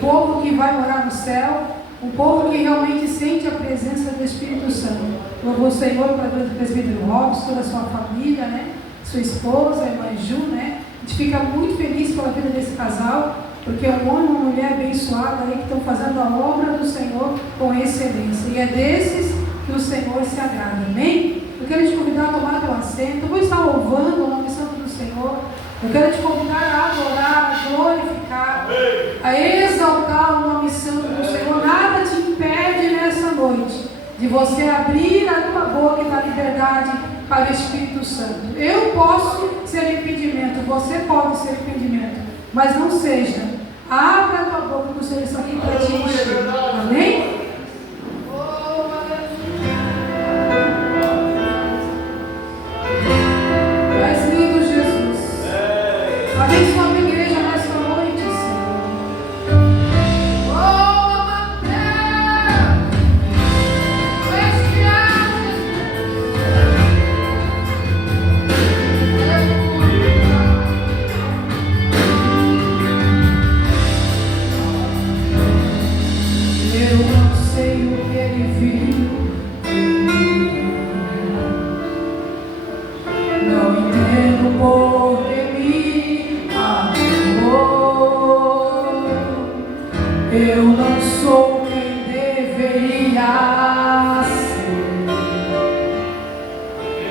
povo que vai morar no céu, um povo que realmente sente a presença do Espírito Santo. Louvo o Senhor para o presbítero Robson, toda a sua família, né? Sua esposa, a irmã Ju, né? A gente fica muito feliz pela vida desse casal, porque é um homem e uma mulher abençoada aí que estão fazendo a obra do Senhor com excelência. E é desses que o Senhor se agrada, amém? Eu quero te convidar a tomar teu assento. Eu vou estar louvando o nome santo do Senhor. Eu quero te convidar a adorar, a glorificar, a exaltar o nome santo do Senhor. Nada te impede nessa noite de você abrir a tua boca e dar liberdade para o Espírito Santo. Eu posso ser impedimento, você pode ser impedimento, mas não seja. Abra a tua boca, que o Senhor está aqui para te encher. Amém? Abençoa a minha igreja nessa noite, Senhor. Eu não sei o que ele viu, não entendo por que eu não sou quem deveria ser,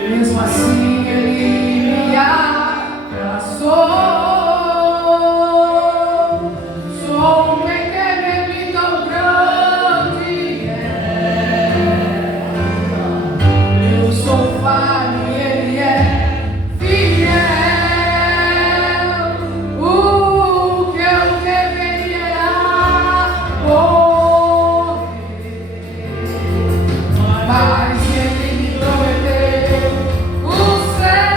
mesmo assim ele me abraçou. Sou um pequeno, ele tão grande é. Eu sou falho e ele é fiel. O que eu deveria mas ele me prometeu o céu.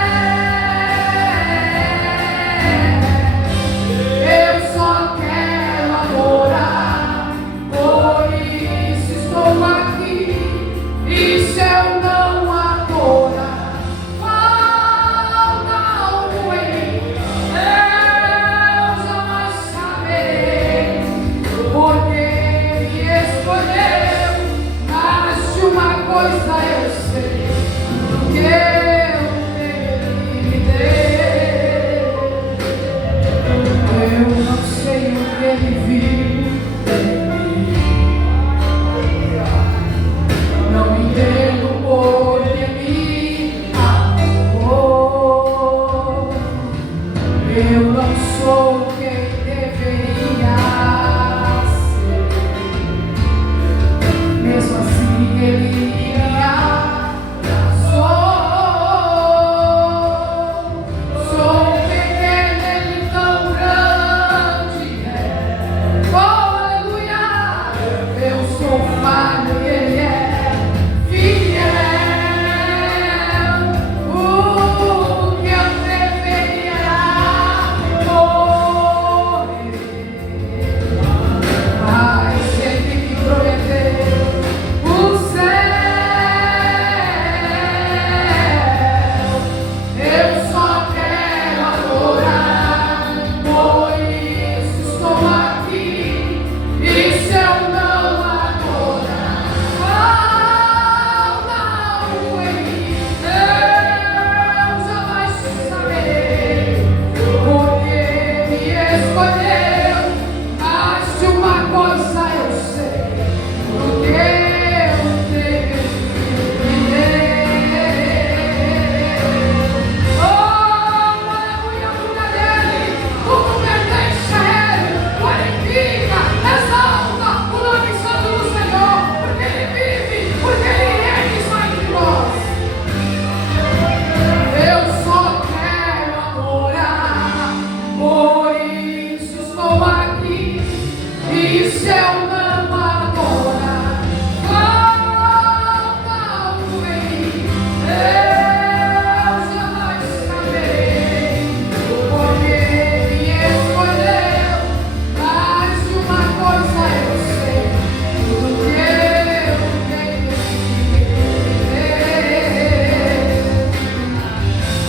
Eu só quero adorar, por isso estou aqui. E se eu não adorar, falta algo em mim. Eu jamais saberei, porque me escolheu. Mas de uma coisa eu sei, que eu tenho que ter. Eu não sei o que ele viu em mim, não entendo por que me amou. Eu não sou quem deveria ser, mesmo assim ele me abraçou. Sou um pequeno, ele tão grande é. Oh, aleluia! Eu sou falho e ele é fiel. O que eu deveria morrer, mas ele me prometeu o céu. Eu só quero adorar, por isso estou aqui. E se eu não adorar, falta algo em mim. Eu jamais saberei, porque me escolheu. Mas de uma coisa eu sei, porque eu tenho que ter. Oh, aleluia, glória dele, tudo pertence a ele. Glorifica, exalta o nome santo do Senhor, porque ele vive, porque ele é que está entre nós. Eu só quero adorar, por isso estou aqui. E se eu não adorar, falta algo em mim. Eu jamais saberei, porque me escolheu. Mas de uma coisa eu sei, tudo que eu tenho que ter.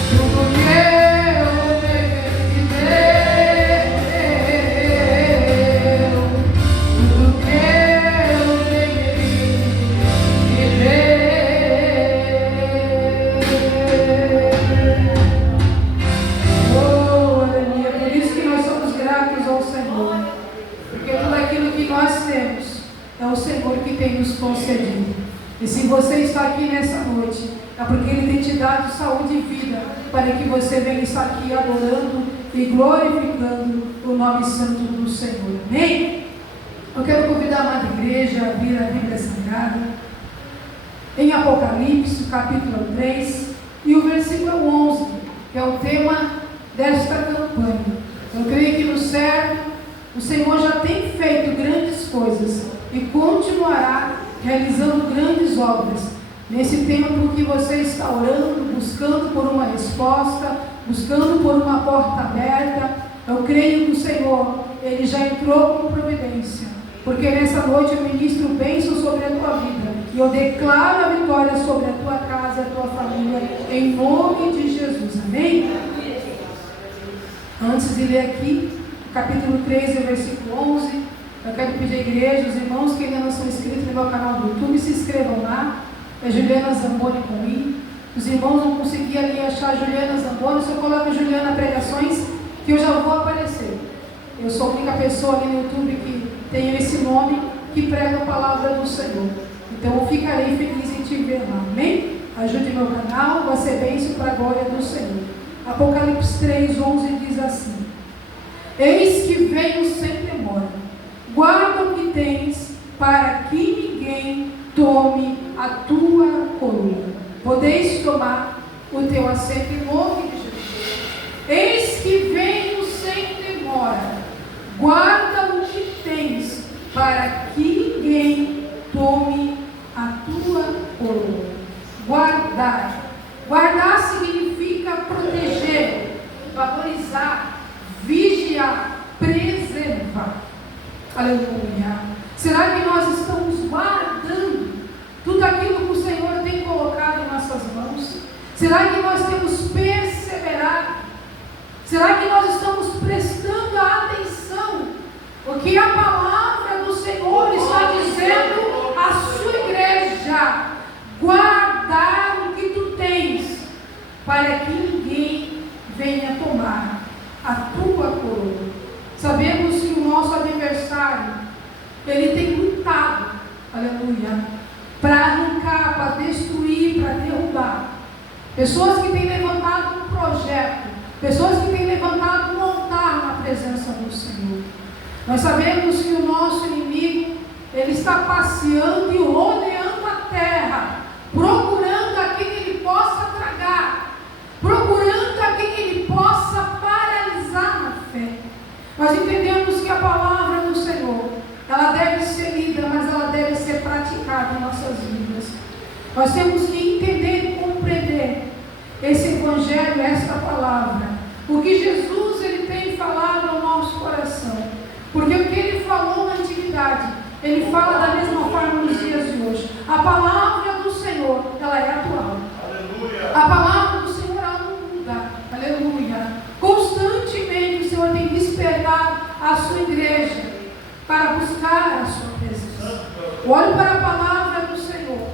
Tudo que eu tenho que ter. Senhor, porque tudo aquilo que nós temos é o Senhor que tem nos concedido. E se você está aqui nessa noite, é porque Ele tem te dado saúde e vida, para que você venha estar aqui adorando e glorificando o nome santo do Senhor. Amém? Eu quero convidar a amada igreja a abrir a Bíblia Sagrada em Apocalipse, capítulo 3, e o versículo 11, que é o tema desta campanha. Eu creio que no certo, o Senhor já tem feito grandes coisas e continuará realizando grandes obras. Nesse tempo que você está orando, buscando por uma resposta, buscando por uma porta aberta, eu creio que o Senhor, Ele já entrou com providência, porque nessa noite eu ministro bênção sobre a tua vida, e eu declaro a vitória sobre a tua casa, a tua família, em nome de Jesus. Amém? Antes de ler aqui, capítulo 13, versículo 11, eu quero pedir à igreja, os irmãos que ainda não são inscritos no meu canal do YouTube, se inscrevam lá. É Juliana Zamboni com mim. Os irmãos não conseguiam ali achar Juliana Zamboni, só coloca Juliana Pregações, que eu já vou aparecer. Eu sou a única pessoa ali no YouTube que tem esse nome, que prega a palavra do Senhor. Então eu ficarei feliz em te ver lá. Amém? Ajude meu canal, vai ser bênção para a glória do Senhor. Apocalipse 3, 11 diz assim: Eis que venho sem demora, guarda o que tens, para que ninguém tome a tua coroa. Podeis tomar o teu assento em nome de Jesus. Eis que venho sem demora, guarda o que tens, para que ninguém tome a tua coroa. Guardar. Guardar significa proteger, valorizar, vigiar, preservar. Aleluia. Será que nós estamos guardando tudo aquilo que o Senhor tem colocado em nossas mãos? Será que nós temos perseverado? Será que nós estamos prestando atenção? O que a palavra do Senhor está dizendo à sua igreja: guardar o que tu tens, para que ninguém venha tomar a tua coroa. Sabemos que o nosso adversário, ele tem lutado, aleluia, para arrancar, para destruir, para derrubar. Pessoas que têm levantado um projeto, pessoas que têm levantado um altar na presença do Senhor. Nós sabemos que o nosso inimigo, ele está passeando e rodeando a terra, procurando a quem ele possa tragar, procurando a quem ele possa paralisar na fé. Nós entendemos que a palavra do Senhor, ela deve ser lida, mas ela deve ser praticada em nossas vidas. Nós temos que entender e compreender esse evangelho, esta palavra, o que Jesus ele tem falado ao nosso coração, porque o que ele falou na antiguidade, ele fala da mesma forma nos dias de hoje. A palavra do Senhor, ela é atual. Aleluia. A palavra do Senhor, ela não muda. Aleluia. Constantemente o Senhor tem despertado a sua igreja para buscar a sua presença. Olhe para a palavra do Senhor.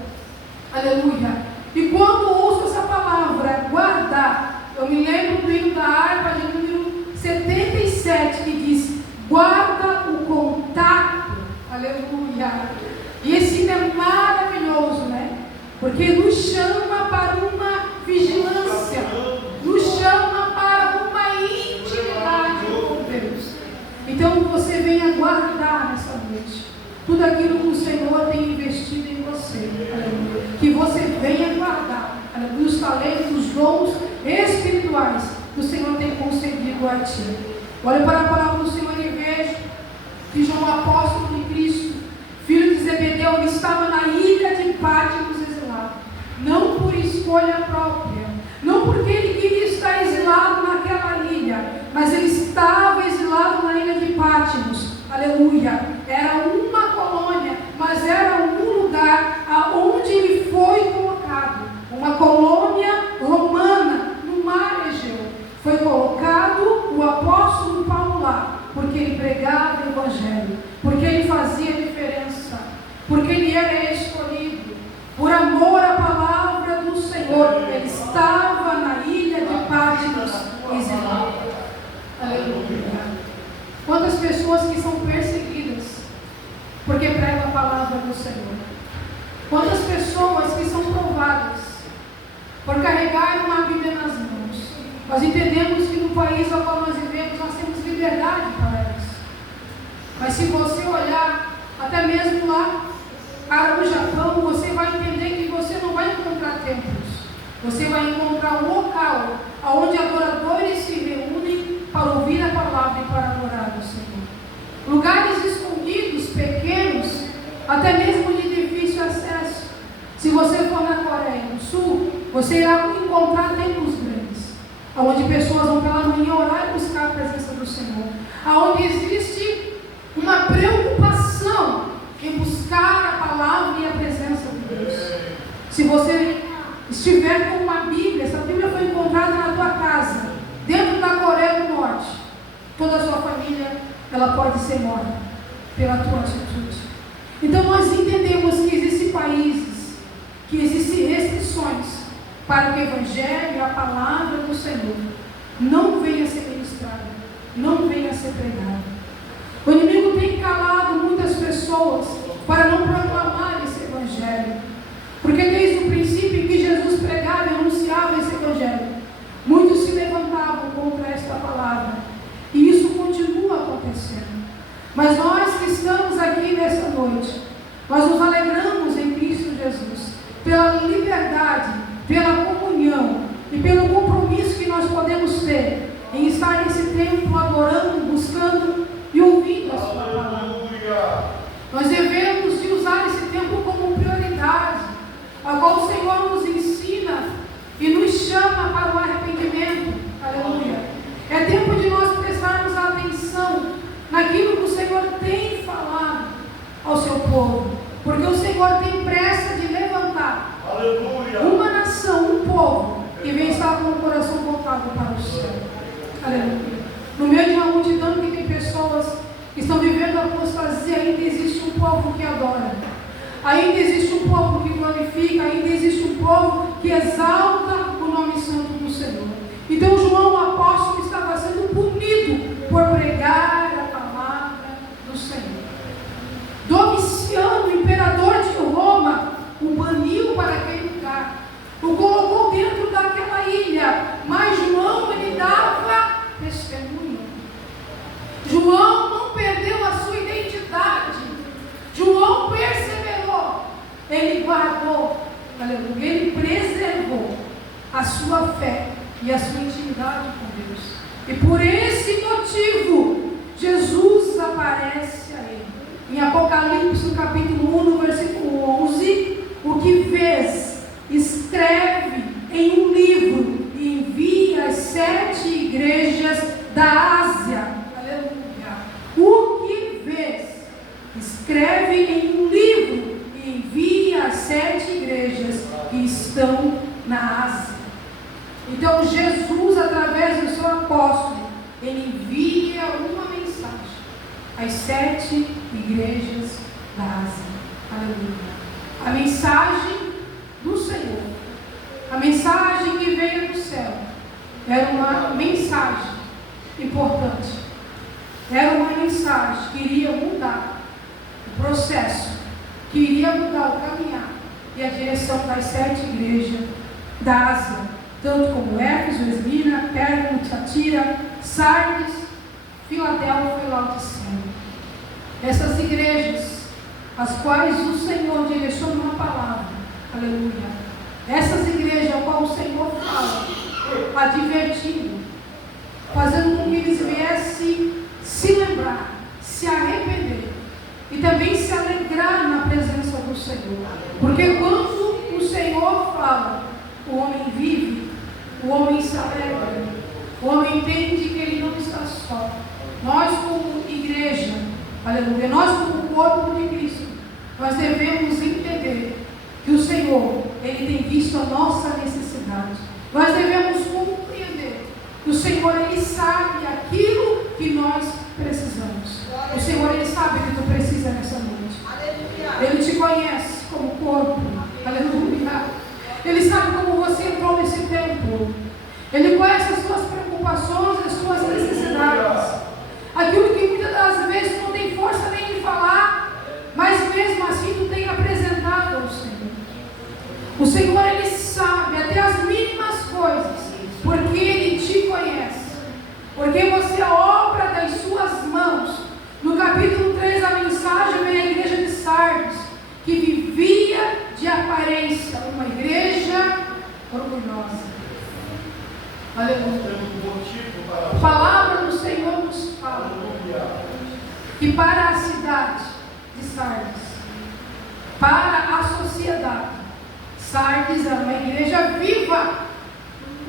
Aleluia. E quando ouço essa palavra, guardar, eu me lembro do hino da harpa de número 77, que diz: guarda o contato. Aleluia. E esse hino é maravilhoso, né? Porque nos chama para uma vigilância, nos chama para uma intimidade com Deus. Então você venha guardar nessa noite tudo aquilo que o Senhor tem investido em você. Aleluia. Que você venha guardar, aleluia, os talentos, os dons espirituais que o Senhor tem concedido a ti. Olha para a palavra do Senhor e veja que João, apóstolo de Cristo, filho de Zebedeu, ele estava na ilha de Pátimos exilado, não por escolha própria, não porque ele queria estar exilado naquela ilha, mas ele estava exilado na ilha de Pátimos. Aleluia. Era uma colônia, mas era um lugar aonde ele foi colocado, uma colônia romana no mar Egeu. Foi colocado o apóstolo Paulo lá, porque ele pregava o evangelho, porque ele fazia diferença, porque ele era escolhido, por amor à palavra do Senhor. Ele estava na ilha de Pátimos exilado. Aleluia. Quantas pessoas pessoas que são perseguidas porque pregam a palavra do Senhor. Quantas pessoas que são provadas por carregar uma Bíblia nas mãos. Nós entendemos que no país ao qual nós vivemos, nós temos liberdade para isso. Mas se você olhar, até mesmo lá no Japão, você vai entender que você não vai encontrar templos. Você vai encontrar um local onde adoradores se reúnem para ouvir a palavra e para adorar o Senhor. Lugares escondidos, pequenos, até mesmo de difícil acesso. Se você for na Coreia do Sul, você irá encontrar templos grandes, onde pessoas vão pela manhã orar e buscar a presença do Senhor, onde existe uma preocupação em buscar a palavra e a presença de Deus. Se você estiver com uma Bíblia, essa Bíblia foi encontrada na tua casa, dentro da Coreia do Norte, toda a sua família, ela pode ser morta pela tua atitude. Então nós entendemos que existem países, que existem restrições para que o Evangelho, a palavra do Senhor, não venha a ser ministrada, não venha a ser pregada. O inimigo tem calado muitas pessoas para não proclamar esse Evangelho, porque desde o princípio em que Jesus pregava e anunciava esse Evangelho, muitos se levantavam contra esta palavra, e isso continua acontecendo. Mas nós que estamos aqui nessa noite, nós nos alegramos em Cristo Jesus, pela liberdade, pela comunhão e pelo compromisso que nós podemos ter em estar nesse templo adorando, buscando e ouvindo a sua palavra. Nós devemos de usar esse tempo como prioridade, a qual o Senhor nos ensina e nos chama para o arrependimento. Aleluia. É tempo de nós prestarmos atenção naquilo que o Senhor tem falado ao seu povo, porque o Senhor tem pressa de levantar uma nação, um povo que vem estar com o coração voltado para o céu. Aleluia. No meio de uma multidão que tem pessoas que estão vivendo a apostasia, ainda existe um povo que adora, ainda existe um povo que glorifica, ainda existe um povo que exalta o nome santo do Senhor. Então João, o apóstolo, estava sendo punido por pregar a palavra do Senhor. Domiciano, o imperador de Roma, o baniu para aquele lugar, o colocou dentro daquela ilha, mas João, ele dava testemunho. João não perdeu a sua identidade, João perseverou, ele guardou, aleluia, ele preservou a sua fé e a sua intimidade com Deus. E por esse motivo, Jesus aparece a ele. Em Apocalipse, no capítulo 1, no versículo 11, o que vês, escreve em um livro e envia às 7 igrejas da Ásia. Aleluia. O que vês, escreve em um livro e envia às 7 igrejas que estão na Ásia. Então Jesus, através do seu apóstolo, ele envia uma mensagem às 7 igrejas da Ásia. Aleluia. A mensagem do Senhor, a mensagem que veio do céu, era uma mensagem importante, era uma mensagem que iria mudar o processo, que iria mudar o caminhar e a direção das 7 igrejas da Ásia, tanto como Éfeso, Esmirna, Pérgamo, Tiatira, Sardes, Filadélfia e Laodiceia. Essas igrejas, as quais o Senhor direciona uma palavra, aleluia. Essas igrejas ao qual o Senhor fala, advertindo, fazendo com que eles viessem se lembrar, se arrepender e também se alegrar na presença do Senhor. Porque quando o Senhor fala, o homem vive, o homem se alegra, o homem entende que ele não está só. Nós como igreja, aleluia, nós como corpo de Cristo, nós devemos entender que o Senhor, ele tem visto a nossa necessidade. Nós devemos compreender que o Senhor, ele sabe aquilo que nós precisamos. O Senhor, ele sabe que tu precisa nessa noite. Ele te conhece como corpo, aleluia. Ele sabe como você entrou nesse tempo. Ele conhece as suas preocupações, as suas necessidades. Aquilo que muitas das vezes Aleluia. A palavra do Senhor nos fala que para a cidade de Sardes, para a sociedade, Sardes era uma igreja viva,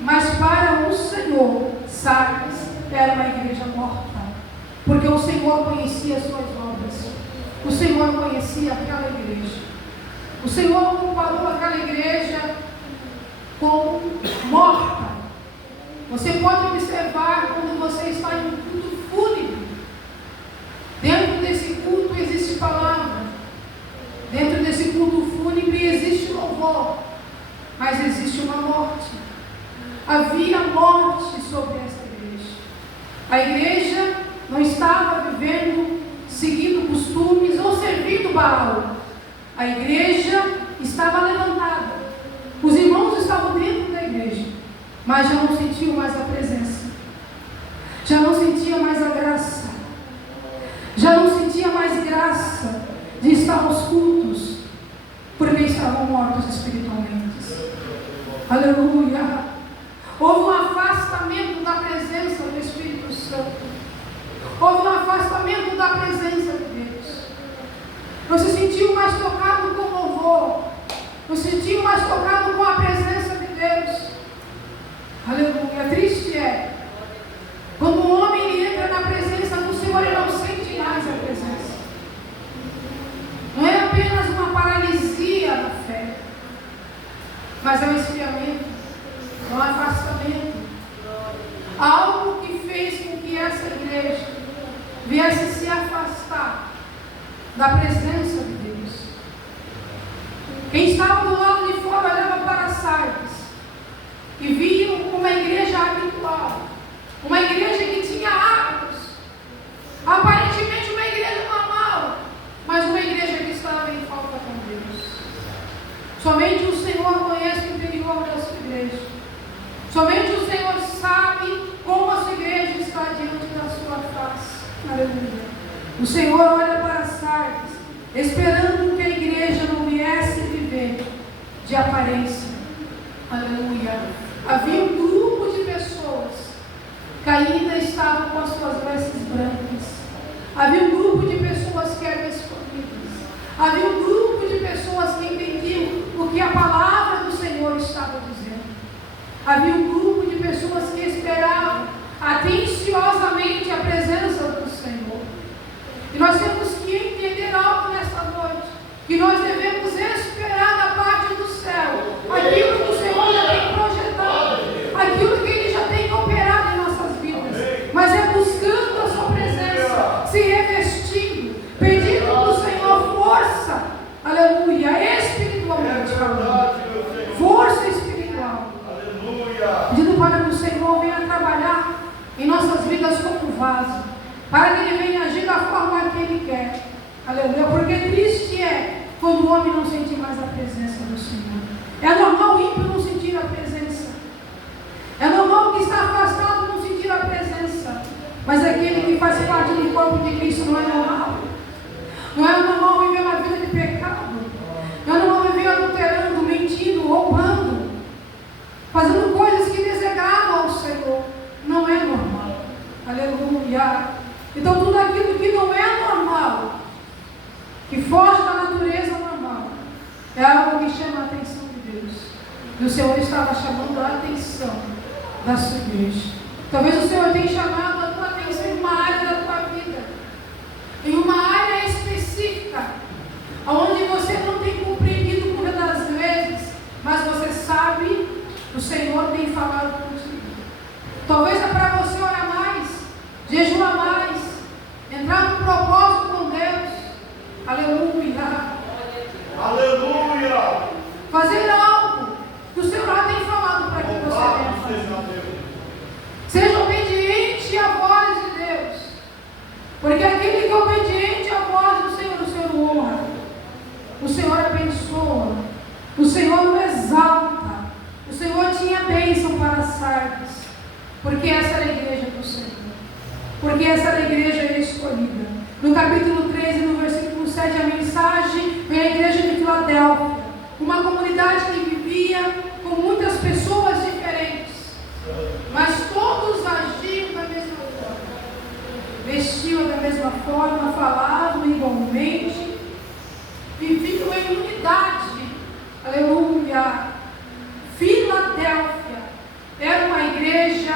mas para o Senhor, Sardes era uma igreja morta, porque o Senhor conhecia as suas obras, o Senhor conhecia aquela igreja, o Senhor comparou aquela igreja como morta. Você pode observar quando você está em um culto fúnebre. Dentro desse culto existe palavra. Dentro desse culto fúnebre existe louvor. Mas existe uma morte. Havia morte sobre essa igreja. A igreja não estava vivendo, seguindo costumes ou servindo Baal. A igreja estava levantada. Os irmãos estavam dentro da igreja, mas já não sentiam mais a presença, já não sentia mais a graça, já não sentia mais graça de estar nos cultos, porque estavam mortos espiritualmente. Aleluia! Houve um afastamento da presença do Espírito Santo, houve um afastamento da presença de Deus. Não se sentiu mais tocado com louvor, não se sentiu mais tocado com a presença de Deus. Aleluia. Triste é quando um homem entra na presença do Senhor e não sente mais a presença. Não é apenas uma paralisia da fé, mas é um esfriamento, é um afastamento. Algo que fez com que essa igreja viesse se afastar da presença de Deus. Quem estava do lado de fora olhava para Sardes e via uma igreja habitual, uma igreja que tinha hábitos, aparentemente uma igreja normal, mas uma igreja que estava em falta com Deus. Somente o Senhor conhece o interior da sua igreja, somente o Senhor sabe como a sua igreja está diante da sua face. Aleluia. O Senhor olha para Sardes, esperando que a igreja não viesse viver de aparência. Aleluia. Havia um grupo de pessoas que ainda estavam com as suas vestes brancas. Havia um grupo de pessoas que eram escondidas. Havia um grupo de pessoas que entendiam o que a palavra do Senhor estava dizendo. Havia um grupo de pessoas que esperavam atenciosamente a presença do Senhor. E nós temos que entender algo nesta noite, que nós devemos esperar da parte do céu aquilo que o Senhor já tem projetado, aquilo que Ele já tem operado em nossas vidas, mas é buscando a sua presença, se revestindo, pedindo do Senhor força, aleluia, espiritualmente falando, força espiritual, pedindo para que o Senhor venha trabalhar em nossas vidas como vaso, para que Ele venha agir da forma que Ele quer. Aleluia. Porque triste é quando o homem não sente mais a presença do Senhor. É normal o ímpio não sentir a presença. É normal que está afastado não sentir a presença. Mas aquele que faz parte do corpo de Cristo não é normal. Não é normal viver uma vida de pecado. Não é normal viver adulterando, mentindo, roubando, fazendo coisas que desagradam ao Senhor. Não é normal. Aleluia. Então tudo aquilo que não é normal, que foge da natureza normal, é algo que chama a atenção de Deus. E o Senhor estava chamando a atenção da sua igreja. Talvez o Senhor tenha chamado a tua atenção em uma área da tua vida, em uma área específica, onde você não tem compreendido muitas das vezes, mas você sabe, o Senhor tem falado contigo. Talvez é para você orar mais, jejuar mais, entrar no propósito com Deus. Aleluia. Aleluia. Fazer algo que o Senhor já tem falado para que você venha fazer. Seja obediente à voz de Deus. Porque aquele que é obediente à voz do Senhor, o Senhor honra. O Senhor abençoa. O Senhor o exalta. O Senhor tinha bênção para Sardes. Porque essa era a igreja do Senhor. Porque essa era a igreja escolhida. No capítulo 13, no versículo 7, a mensagem vem à igreja de Filadélfia. Uma comunidade que vivia com muitas pessoas diferentes, mas vestiam da mesma forma, falavam igualmente, viviam em unidade. Aleluia! Filadélfia era uma igreja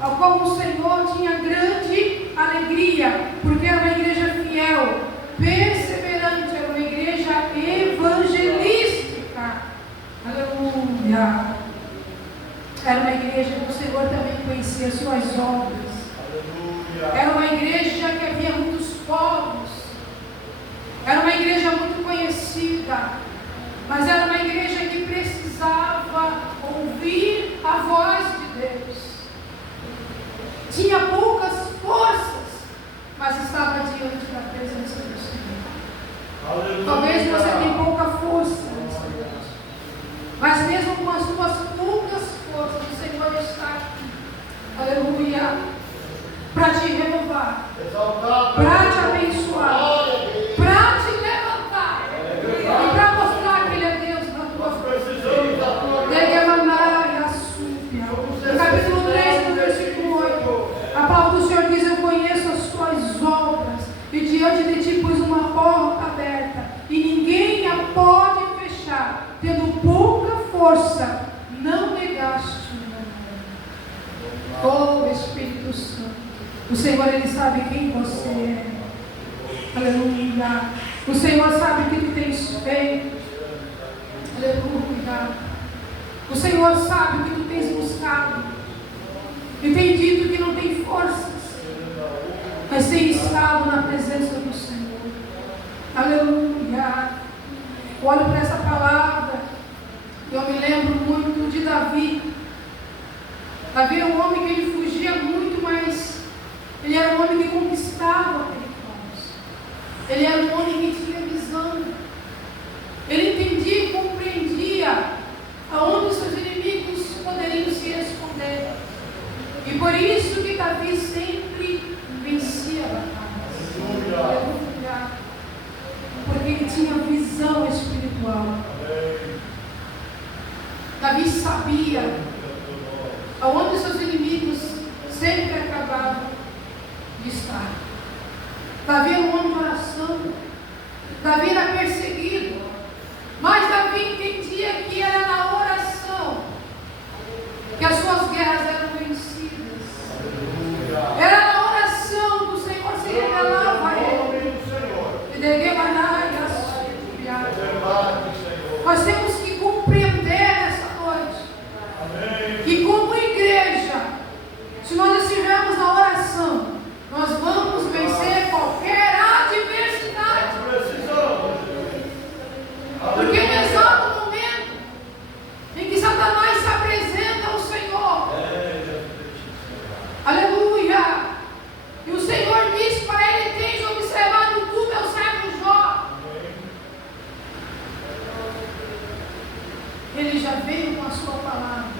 a qual o Senhor tinha grande alegria, porque era uma igreja fiel, perseverante, era uma igreja evangelística. Aleluia! Era uma igreja que o Senhor também conhecia suas obras. Aleluia! Era uma igreja que havia muitos povos. Era uma igreja muito conhecida, mas era uma igreja que precisava ouvir a voz de Deus. Tinha poucas forças, mas estava diante da presença do Senhor. Aleluia. Talvez você tenha pouca força nessa noite, mas mesmo com as suas poucas forças, o Senhor está aqui. Aleluia! Para te renovar, para te abençoar, para te levantar e para mostrar que Ele é Deus na tua vida. No capítulo 3, no versículo 8, a palavra do Senhor diz: eu conheço as tuas obras e diante de ti pus uma porta aberta e ninguém a pode fechar. Tendo pouca força, não negaste o meu nome. Oh Espírito Santo, o Senhor, Ele sabe quem você é. Aleluia. O Senhor sabe o que tu tens feito. Aleluia. O Senhor sabe o que tu tens buscado e tem dito que não tem forças, mas tem estado na presença do Senhor. Aleluia. Olho para essa palavra e eu me lembro muito de Davi. Davi é um homem que ele fugia muito, mas ele era um homem que conquistava territórios. Ele era um homem que tinha visão. Ele entendia e compreendia aonde os seus inimigos poderiam se esconder. E por isso que Davi sempre vencia batalhas. Aleluia. Porque ele tinha visão espiritual. Davi sabia aonde os seus inimigos sempre acabavam de estar. Davi era um homem de oração. Davi era perseguido, mas Davi entendia que era na oração que as suas guerras eram vencidas. Era na oração que o Senhor se revelava a ele. Nós temos que compreender nessa noite que, como igreja, se nós estivermos na oração, nós vamos vencer qualquer adversidade. Porque no exato momento em que Satanás se apresenta ao Senhor, aleluia, e o Senhor diz para ele: tens observado tu, meu servo Jó. Ele já veio com a sua palavra,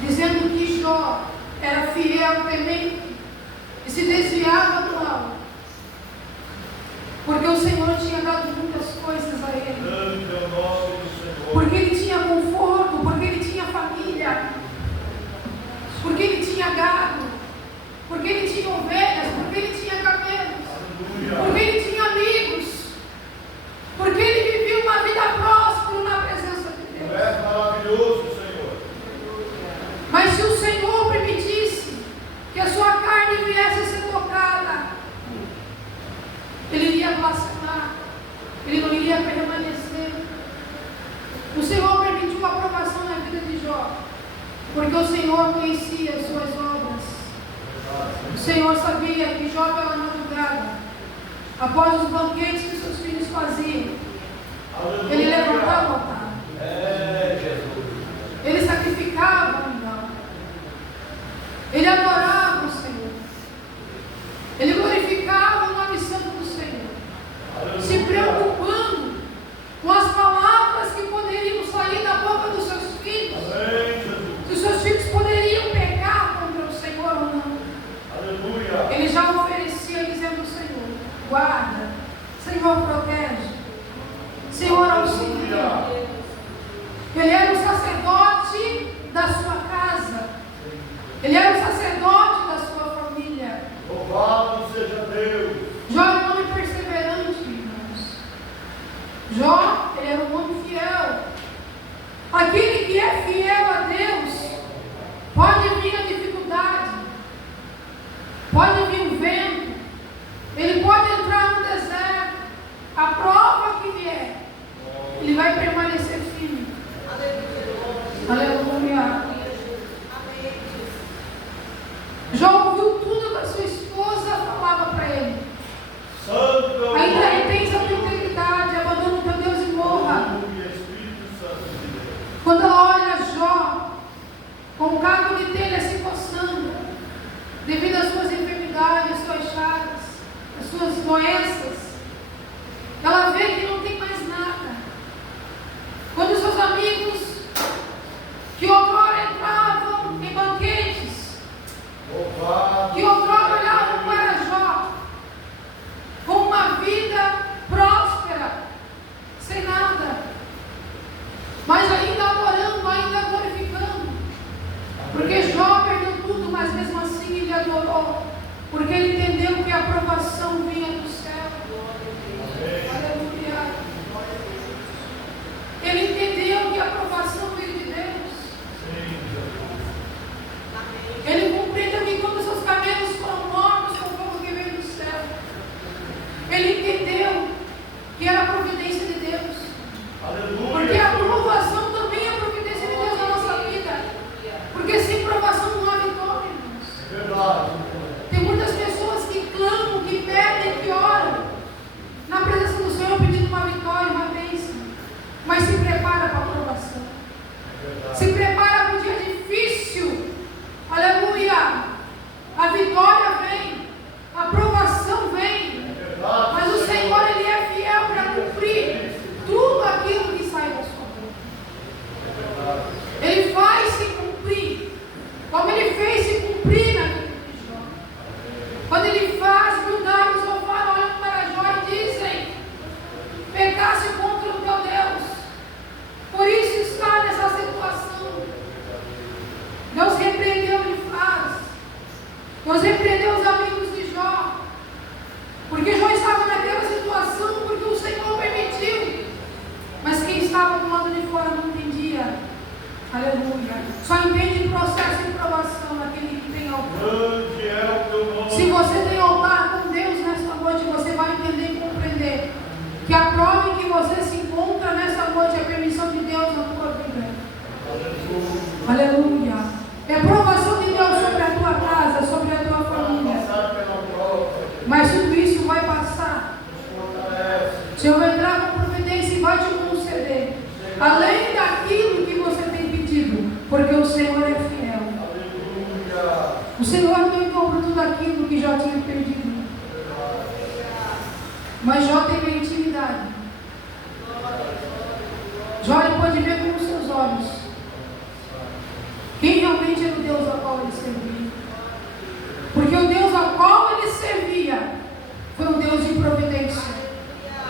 dizendo que Jó era fiel, temente e se desviava do mal, porque o Senhor tinha dado muitas coisas a ele, porque ele tinha conforto, porque ele tinha família, porque ele tinha gado, porque ele tinha ovelhas, porque ele tinha camelos, porque ele tinha amigos, porque ele vivia uma vida próspera na presença de Deus. É maravilhoso, Senhor. Mas se o Senhor permitisse que a sua carne viesse a ser tocada, ele iria blasfemar, ele não iria permanecer. O Senhor permitiu a aprovação na vida de Jó, porque o Senhor conhecia as suas obras. O Senhor sabia que Jó, pela madrugada, após os banquetes que seus filhos faziam, ele levantava o altar. Ele sacrificava o animal. Ele adorava o Senhor. Ele glorificava o nome santo do Senhor, se preocupando com as palavras que poderiam sair da boca dos seus filhos. Se os seus filhos poderiam pecar contra o Senhor ou não. Ele já oferecia dizendo: Senhor, guarda, Senhor, protege, Senhor, auxilia. Ele era o sacerdote da sua casa, ele era o sacerdote seja Deus. Jó era um homem perseverante, irmãos. Jó, ele era um homem fiel. Aquele que é fiel a Deus, pode vir a dificuldade, pode vir o vento, ele pode entrar no deserto, a prova que vier, ele vai permanecer firme. Aleluia. Jó ouviu tudo que a sua esposa falava para ele. Ainda retém a tua integridade, abandona o teu Deus e morra. Quando ela olha Jó com o cabo de telha se coçando, devido às suas enfermidades, às suas chagas, às suas doenças, ela vê que não tem mais nada. Quando seus amigos, que outrora entravam em banquetes, que outrora olhavam para Jó com uma vida próspera, sem nada, mas ainda adorando, ainda glorificando, porque Jó perdeu tudo, mas mesmo assim ele adorou, porque ele entendeu que a aprovação vinha do céu. Aleluia. Ele entendeu que a aprovação veio de Deus. Ele compreendeu que quando seus cabelos foram mortos com o fogo que veio do céu, ele entendeu que era a providência de Deus. Aleluia. Porque a provação também é a providência de Deus na nossa vida. Porque sem provação não há vitória, irmãos. É verdade. Tem muitas pessoas que clamam, que pedem, que oram na presença do Senhor pedindo uma vitória, uma bênção, mas se prepara para a provação. Se prepara para o dia difícil. Aleluia. A vitória vem, a provação vem, mas o Senhor, Ele é fiel para cumprir tudo aquilo que sai da sua boca. Ele vai se cumprir, como Ele fez se cumprir na vida de Jó. Quando Ele faz mudar os ovários olhando para Jó e dizem: pecasse contra o teu Deus, por isso está nessa situação. Deus repreendeu, Ele faz. Deus repreendeu os amigos de Jó, porque Jó estava naquela situação porque o Senhor permitiu, mas quem estava do lado de fora não entendia. Aleluia. Só entende processo e provação naquele que tem altar. Se você tem altar com Deus nesta noite, você vai entender e compreender que a prova em que você se encontra nesta noite é a permissão de Deus na tua vida. Aleluia. É provação de Deus sobre a tua casa, sobre a tua família. Mas tudo isso vai passar. O Senhor vai entrar com providência e vai te conceder, além daquilo que você tem pedido, porque o Senhor é fiel. O Senhor não encontrou tudo aquilo que Jó tinha perdido, mas Jó teve intimidade. Jó pode ver com os seus olhos quem realmente era o Deus a qual ele servia. Porque o Deus a qual ele servia foi um Deus de providência,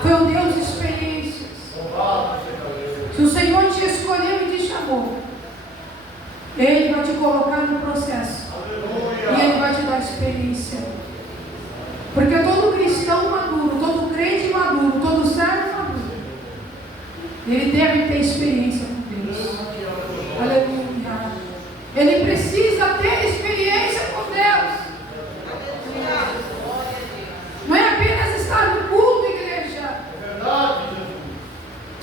foi um Deus de experiências. Se o Senhor te escolheu e te chamou, Ele vai te colocar no processo. E Ele vai te dar experiência. Porque todo cristão maduro, todo crente maduro, todo servo maduro, ele deve ter experiência com Deus. Aleluia. Ele precisa ter experiência com Deus. Não é apenas estar no culto, igreja.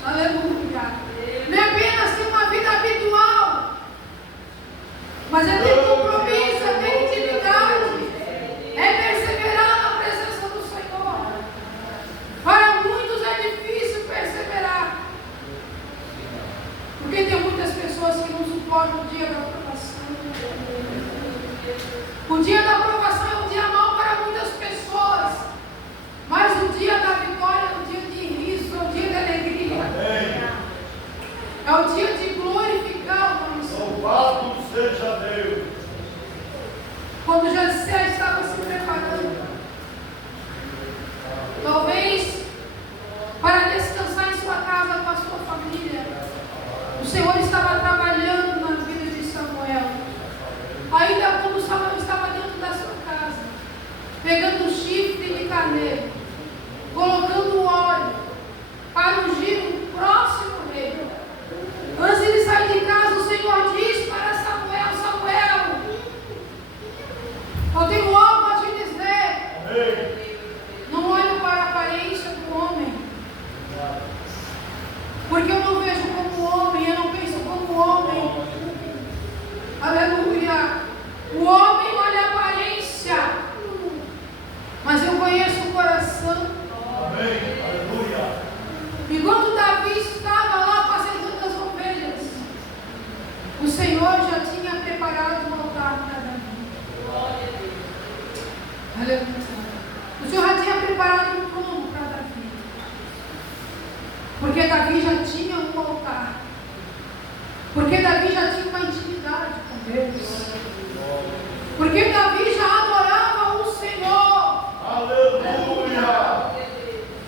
Aleluia. Não é apenas ter uma vida habitual, mas é ter compromisso, é ter intimidade, é perseverar na presença do Senhor. Para muitos é difícil perseverar, porque tem muitas pessoas que não suportam o dia da aprovação. ficar nele, colocando óleo para ungir o próximo rei. Antes de ele sair de casa, o Senhor diz para Samuel: Samuel, eu tenho algo a te dizer. Não olhe para a aparência do homem, porque eu não vejo como homem, eu não penso como homem. Aleluia. O homem olha a aparência, mas eu conheço o coração. Amém. Aleluia. Enquanto Davi estava lá apacentando as ovelhas, o Senhor já tinha preparado um altar para Davi. Aleluia. O Senhor já tinha preparado um trono para Davi, porque Davi já tinha um altar, porque Davi já tinha uma intimidade com Deus, porque Davi já adorava o Senhor. Aleluia.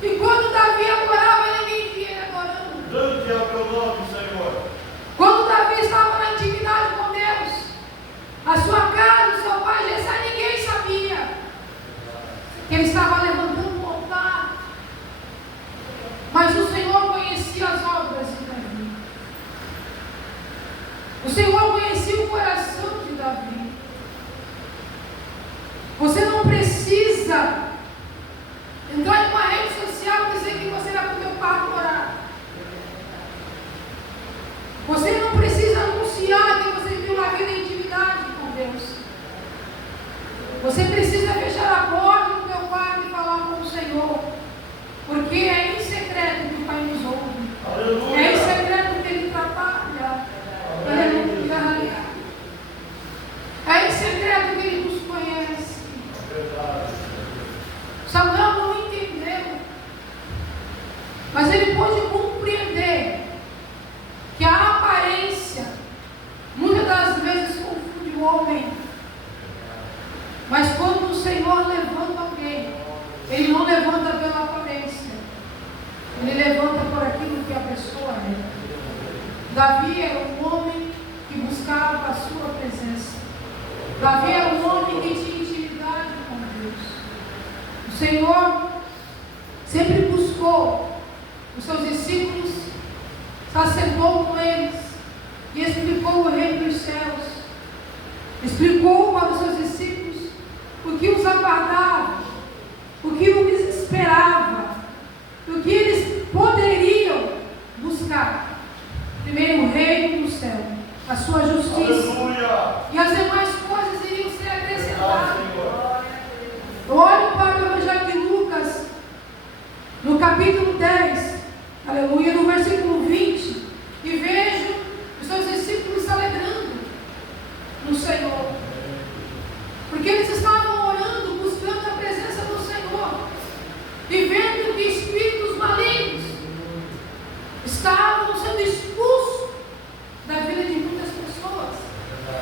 E quando Davi adorava, ninguém via ele adorando. Grande é o teu nome, Senhor. Quando Davi estava na intimidade com Deus, a sua casa, o seu pai, Jessé, ninguém sabia que ele estava levantando um altar. Mas o Senhor conhecia as obras de Davi. O Senhor conhecia o coração de Davi. Você não precisa entrar em uma rede social e dizer que você vai para o teu quarto orar. Você não precisa anunciar que você vive uma vida em intimidade com Deus. Você precisa fechar a porta do teu quarto e falar com o Senhor, porque é em secreto que o Pai nos ouve. Aleluia. É em secreto que Ele trabalha. Aleluia. É em secreto que Ele nos conhece. Samuel não entendeu, mas ele pôde compreender que a aparência muitas das vezes confunde o homem. Mas quando o Senhor levanta alguém, Ele não levanta pela aparência, Ele levanta por aquilo que a pessoa é. Davi era um homem que buscava a sua presença. Davi era um homem que tinha intimidade com Deus. O Senhor sempre buscou os seus discípulos, se assentou com eles e explicou o reino dos céus. Explicou para os seus discípulos o que os aguardava, o que os esperava, o que eles poderiam buscar. Primeiro o reino do céu, a sua justiça. Aleluia. E as demais coisas iriam ser acrescentadas. Eu olho para o Evangelho de Lucas, no capítulo 10, aleluia, no versículo 20, e vejo os seus discípulos se alegrando no Senhor, porque eles estavam orando, buscando a presença do Senhor, e vendo que espíritos malignos estavam sendo expulsos da vida de muitas pessoas,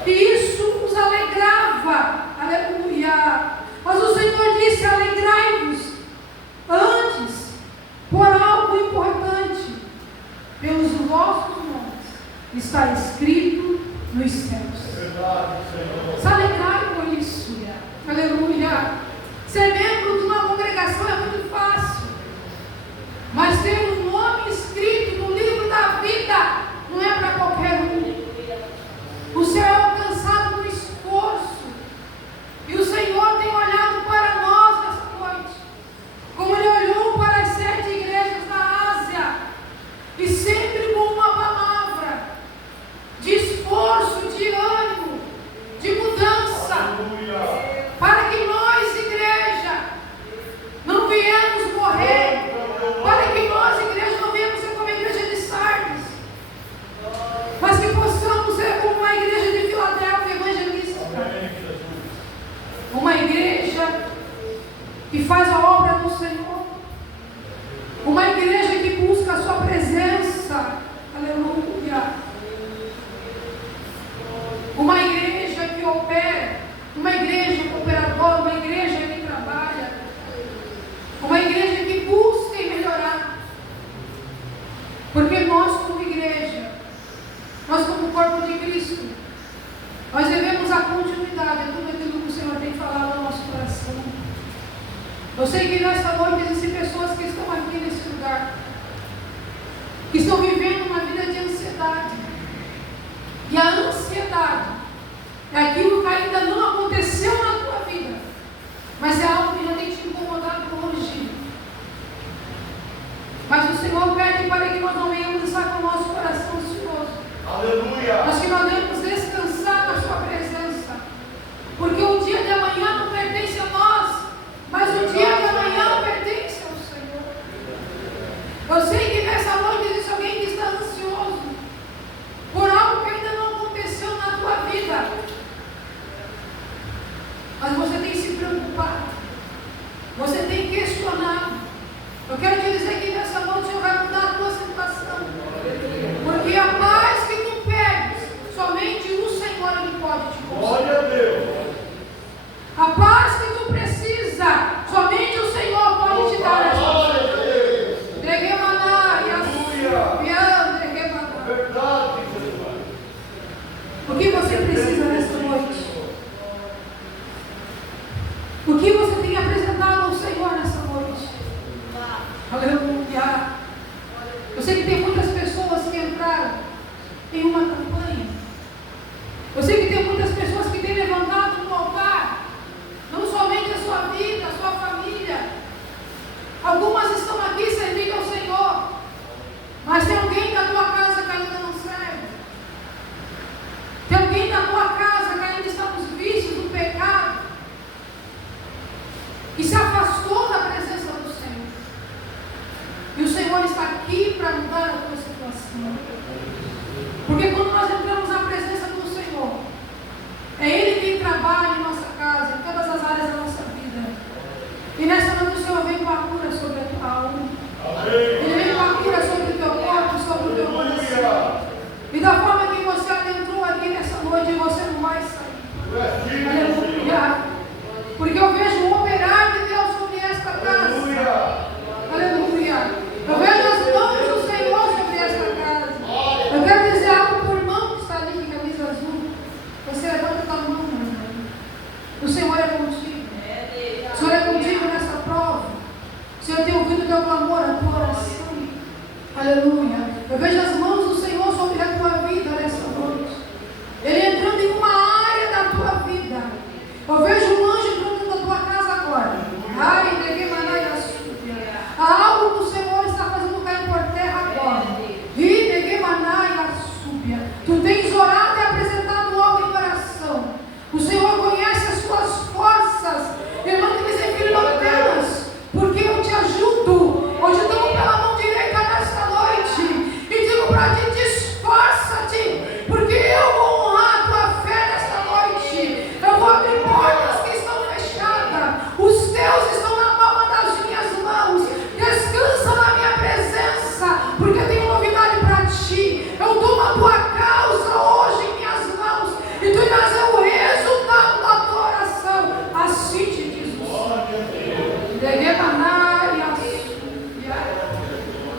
e isso os alegrava, aleluia. Mas o Senhor disse: alegrai-vos antes por algo importante, pelos vossos nomes está escrito nos céus. Se alegrai por isso, aleluia. Ser membro de uma congregação é muito fácil, mas ter um nome escrito no livro da vida não é para qualquer um. O céu é alcançado no esforço. E o Senhor tem olhado para nós nessa noite, como Ele olhou para as 7 igrejas da Ásia, e sempre com uma palavra de esforço, de ânimo, de mudança. Aleluia. Para que nós, igreja, não viemos morrer, para que nós, igreja, não viemos ser como a igreja de Sardes, mas que possamos ser como a igreja de Filadélfia evangelista. Uma igreja que faz a obra do Senhor, uma igreja que busca a sua presença, aleluia, uma igreja que opera, uma igreja cooperadora, uma igreja que trabalha, uma igreja que busca e melhorar, porque nós como igreja, nós como corpo de Cristo, nós devemos a continuidade a tudo aquilo que o Senhor tem falado no nosso coração. Eu sei que nessa noite existem pessoas que estão aqui nesse lugar, que estão vivendo uma vida de ansiedade. E a ansiedade é aquilo que ainda não aconteceu na tua vida, mas é algo que já tem te incomodado por hoje. Mas o Senhor pede para que nós não venhamos estar com o nosso coração ansioso. Aleluia. Mas que nós devemos descansar na sua presença. Porque o dia de amanhã não pertence a nós, mas o dia de amanhã pertence ao Senhor. Eu sei que nessa noite existe alguém que está ansioso por algo que ainda não aconteceu na tua vida. Mas você tem se preocupado. Você tem questionado. Eu quero te dizer que nessa noite o Senhor vai mudar a tua situação. Porque a paz que tu pedes, somente o Senhor Ele pode te conceder. Glória a Deus. A paz que tu precisa, somente o Senhor pode te dar essa paz. Verdade, Jesus. O que você precisa nessa noite? O que você tem apresentado ao Senhor nessa noite? Aleluia. Eu sei que tem muitas pessoas que entraram em uma campanha. Eu sei que tem muitas pessoas que têm levantado no altar, não somente a sua vida, a sua família. Algumas estão aqui servindo ao Senhor, mas tem alguém da tua casa que ainda não serve. Tem alguém da tua casa que ainda está nos vícios do pecado, que se afastou da presença do Senhor. E o Senhor está aqui para mudar a tua situação. Porque quando nós entramos na presença do Senhor, é Ele quem trabalha em nossa casa, em todas as áreas da nossa vida. E nessa noite o Senhor vem com a cura sobre a tua alma. Ele vem com a cura sobre o teu corpo, sobre o teu coração. E da forma que você adentrou aqui nessa noite, você não vai sair. Aleluia. Porque eu vejo o operar de Deus sobre esta casa. Aleluia. Eu vejo as mãos do Senhor sobre esta casa. Eu quero dizer algo por irmão que está ali de camisa azul. Você levanta a tua mão, meu irmão. O Senhor é contigo. O Senhor é contigo nessa prova. O Senhor tem ouvido o teu clamor, a tua oração. Aleluia. Eu vejo as mãos do Senhor sobre a tua vida nessa noite. Ele entrando em uma área da tua vida. Eu vejo um anjo entrando na tua casa agora. Ai, neguei manai a súbia. Há algo que o Senhor está fazendo cair por terra agora. E neguei manai a súbia. Tu tens orado e apresentado algo em oração. O Senhor conhece as tuas forças. Irmã que diz, filho, não temas, porque eu te ajudo. Hoje estamos pela mão direita nesta noite. E digo para ti, esforça-te, porque eu vou honrar a tua fé nesta noite. Eu vou abrir portas que estão fechadas. Os teus estão na palma das minhas mãos. Descansa na minha presença, porque eu tenho novidade para ti. Eu tomo a tua causa hoje em minhas mãos, e tu irás ver o resultado da tua oração. Assim te diz o Senhor.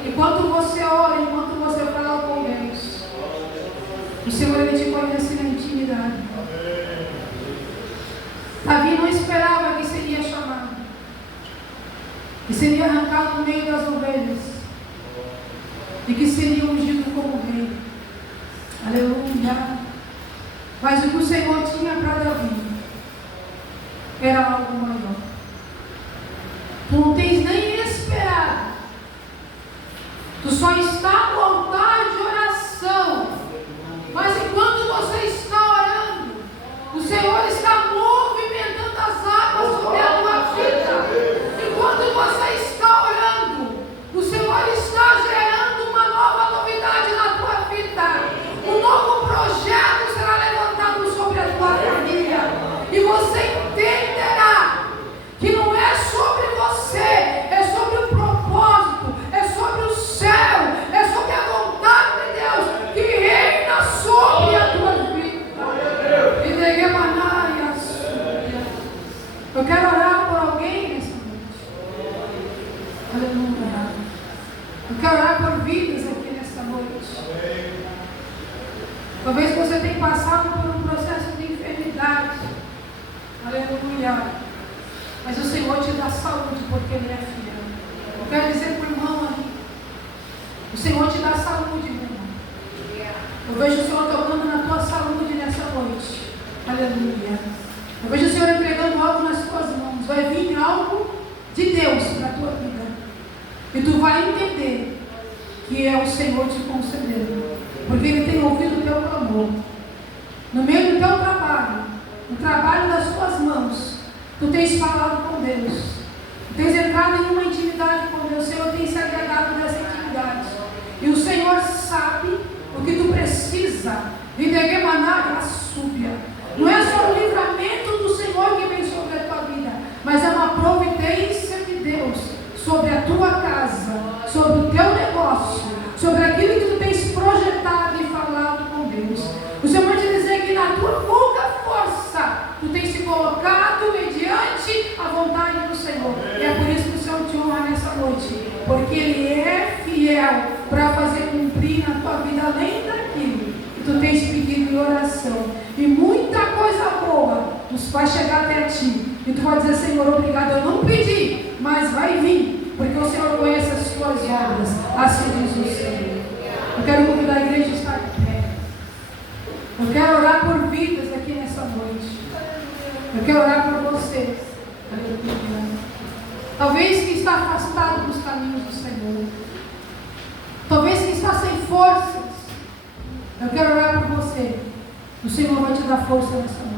Enquanto você ora, enquanto você fala com Deus, o Senhor Ele te conhece na intimidade. Davi não esperava que seria chamado, que seria arrancado no meio das ovelhas, e que seria ungido como rei. Aleluia. Mas o que o Senhor tinha para Davi era algo maior. Tu não tens nem esperado. Tu só está no altar de oração. Mas enquanto você está orando, o Senhor está movimentando as águas sobre a tua vida. Enquanto você está orando, o Senhor está gerando uma nova novidade na tua vida. Um novo projeto será levantado sobre a tua família. E você entenderá que não é sobre você, é sobre o propósito, é sobre o céu, é sobre a vontade de Deus que reina sobre a tua vida. Eu quero orar por alguém nessa noite. Aleluia. Eu quero orar por vidas aqui nessa noite. Talvez você tenha passado por um processo de enfermidade. Aleluia. Mas o Senhor te dá saúde por Ele é fiel. Eu quero dizer para o irmão ali, o Senhor te dá saúde, meu irmão. Eu vejo o Senhor tocando na tua saúde nessa noite. Aleluia. Eu vejo o Senhor entregando algo nas tuas mãos. Vai vir algo de Deus para a tua vida. E tu vai entender que é o Senhor te concedendo. Porque Ele tem ouvido o teu clamor. No meio do teu trabalho, no trabalho das tuas mãos, tu tens falado com Deus. Tu tens entrado em uma intimidade com Deus. O Senhor tem se agregado dessa intimidade. E o Senhor sabe o que tu precisa. Não é só o livramento do Senhor que vem sobre a tua vida, mas é uma providência de Deus sobre a tua casa, sobre o teu negócio, sobre aquilo que tu tens projetado e falado com Deus. O Senhor vai te dizer que na tua pouca força tu tens se colocado mediante a vontade do Senhor. E é por isso que o Senhor te honra nessa noite, porque Ele é fiel para fazer cumprir na tua vida além daquilo que tu tens pedido em oração. E muita coisa boa vai chegar até ti. E tu vai dizer: Senhor, obrigado, eu não pedi, mas vai vir, porque o Senhor conhece as tuas obras. Assim diz o Senhor. Eu quero convidar a igreja a estar de pé. Eu quero orar por vidas aqui nessa noite. Eu quero orar por você. Talvez que está afastado dos caminhos do Senhor. Talvez que está sem forças. Eu quero orar por você. O Senhor vai te dar força nessa noite.